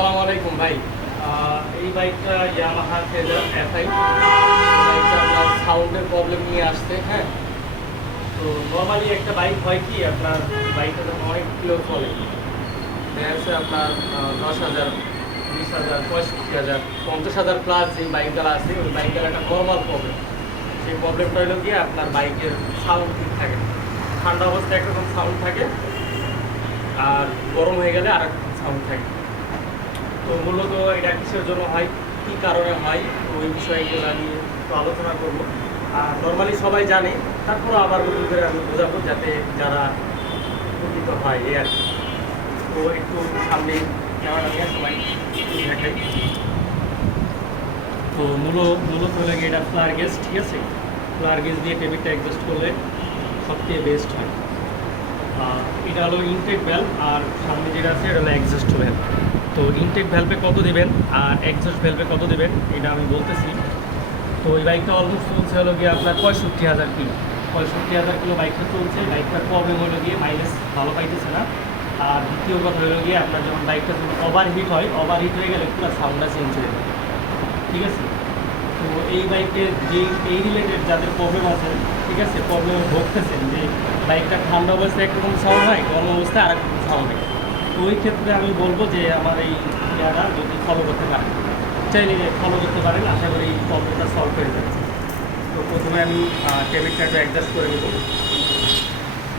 আসসালামু আলাইকুম ভাই। এই বাইকটা ইয়ামাহা ফেজার এফআই। বাইকটা আপনার সাউন্ডের প্রবলেম নিয়ে আসছে। হ্যাঁ, তো নর্মালি একটা বাইক হয় কি, আপনার বাইকটা যখন অনেক কিলো চলে, দেখা যাচ্ছে আপনার 10,000, 20,000, 65,000, 50,000 প্লাস যে বাইকগুলো আছে, ওই বাইকগুলো একটা নর্মাল প্রবলেম। সেই প্রবলেমটা হলো গিয়ে আপনার বাইকের সাউন্ড ঠিক থাকে না। ঠান্ডা অবস্থায় একরকম সাউন্ড থাকে, আর গরম হয়ে গেলে আর একটা সাউন্ড থাকে। তো মূলত এটা কিসের জন্য হয়, কী কারণে হয়, তো ওই বিষয়গুলো নিয়ে একটু আলোচনা করবো। আর নর্মালি সবাই জানে, তারপরে আবার নতুন করে আমি বোঝাবো যাতে যারা উপকৃত হয় এই আর কি। তো একটু সামনে ক্যামেরা নিয়ে সবাই দেখাই। তো মূলত হলে গিয়ে এটা ফ্লার গেজ, ঠিক আছে। ফ্লার গেজ দিয়ে টেবিলটা অ্যাডজাস্ট করলে সবথেকে বেস্ট হয়। এটা হলো ইনটেক ভ্যালভ, আর সামনে যেটা আছে এটা হলো এক্সস্ট ভ্যালভ। তো ইনটেক ভ্যালভে কত দিবেন আর এক্সস্ট ভ্যালভে কত দিবেন এটা আমি বলতেছি। তো এই বাইকটা অলমোস্ট চলছে হলো গিয়ে আপনার 65,000 কিলো। 65,000 কিলো বাইকটা চলছে। বাইকটার প্রবলেম হলো গিয়ে মাইলেজ ভালো পাইতেছে না। আর দ্বিতীয় কথা হলো গিয়ে আপনার যখন বাইকটা যখন ওভারহিট হয়, ওভারহিট হয়ে গেলে পুরো সাউন্ডটা চেঞ্জ হয়ে যায়, ঠিক আছে। তো এই বাইকের যে এই রিলেটেড যাদের প্রবলেম আছে, ঠিক আছে, প্রবলেমে ভুগতেছেন যে বাইকটা ঠান্ডা অবস্থায় একরকম সাউন্ড হয়, গরম অবস্থায় আর একরকম সাউন্ড হয়, তো ওই ক্ষেত্রে আমি বলবো যে আমার এই ইয়াটা যদি ফলো করতে পারেন, চাইলে ফলো করতে পারেন, আশা করি এই প্রবলেমটা সলভ হয়ে যাচ্ছে। তো প্রথমে আমি টেবিলটা একটু অ্যাডজাস্ট করে নেব।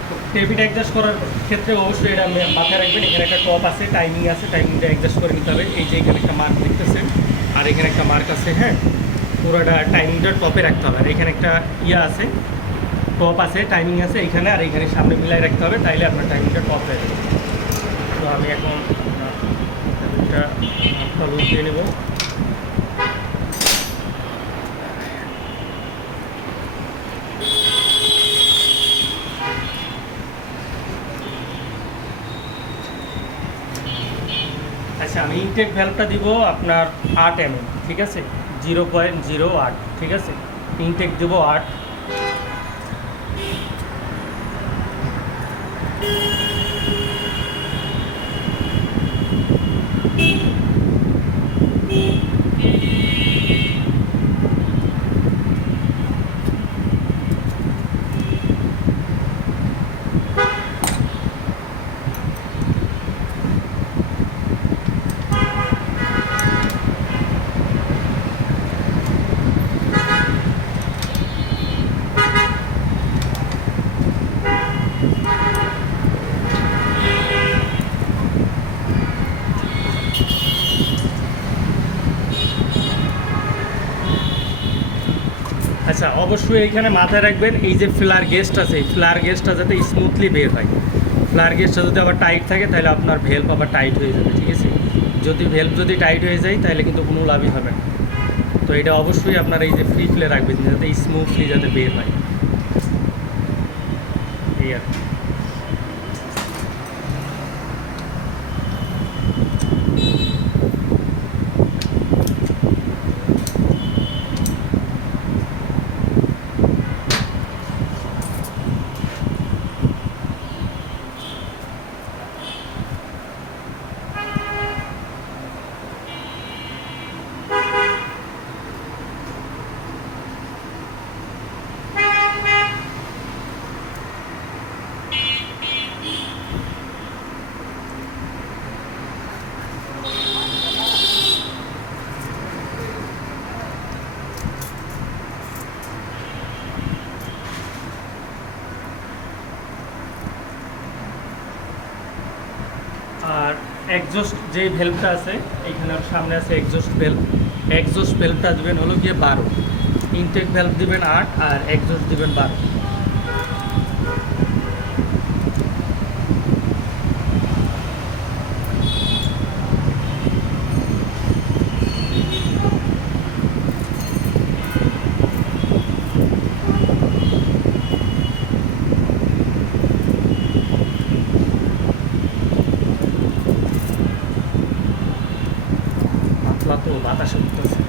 তো টেবিল অ্যাডজাস্ট করার ক্ষেত্রে অবশ্যই এটা মাথায় রাখবেন, এখানে একটা টপ আছে, টাইমিং আছে, টাইমিংটা অ্যাডজাস্ট করে নিতে হবে। এই যে এখানে একটা মার্ক দেখতেছেন, আর এখানে একটা মার্ক আছে, হ্যাঁ, পুরোটা টাইমিংটা টপে রাখতে হবে। আর এখানে একটা ইয়া আছে, টপ আছে, টাইমিং আছে এখানে, আর এখানে সামনে মিলাই রাখতে হবে, তাইলে আপনার টাইমিংটা টপ হয়ে যাবে। তো আমি এখন এটা লুজ দিয়ে নেব। আচ্ছা, আমি ইনটেক ভ্যালভটা দিব আপনার 8 mm, ঠিক আছে, 0.08, ঠিক আছে। ইনটেক দেবো 8। আচ্ছা, অবশ্যই এইখানে মাথায় রাখবেন, এই যে ফ্লার গেজটা আছে, এই ফ্লার গেজটা যাতে স্মুথলি বের হয়। ফ্লার গেজটা যদি আবার টাইট থাকে তাহলে আপনার ভেলভ আবার টাইট হয়ে যাবে, ঠিক আছে। যদি ভেলভ যদি টাইট হয়ে যায় তাহলে কিন্তু কোনো লাভই হবে না। তো এটা অবশ্যই আপনার এই যে ফ্রি ফ্লে রাখবেন যাতে স্মুথলি যাতে বের হয়, এই আর কি। আর এক্সজস্ট যে ভেলভটা আছে, এইখানে সামনে আছে এক্সজস্ট ভেলভ। এক্সজস্ট ভেলভটা দেবেন হলো গিয়ে 12, ইনটেক ভেলভ দিবেন 8, আর এক্সজস্ট দিবেন 12। পাতলা তো বাতাসে উঠতেছে।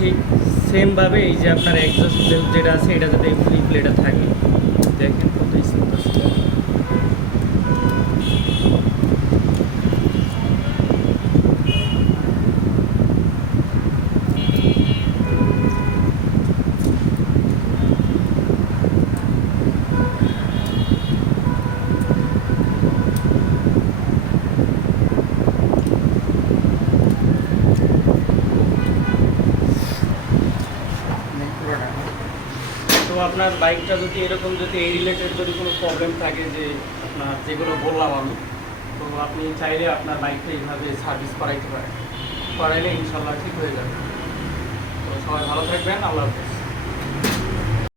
ঠিক সেমভাবে এই যে আপনার এক্সস্ট বেল্ট যেটা আছে এটা যাতে এই প্লেটে থাকে, দেখেন কত স্মুথ আছে। তো আপনার বাইকটা যদি এরকম যদি এই রিলেটেড যদি কোনো প্রবলেম থাকে, যে আপনার যেগুলো বললাম আমি, তো আপনি চাইলে আপনার বাইকটা এইভাবে সার্ভিস করাইতে পারেন, করাইলে ইনশাল্লাহ ঠিক হয়ে যাবে। তো সবাই ভালো থাকবেন, আল্লাহ হাফেজ।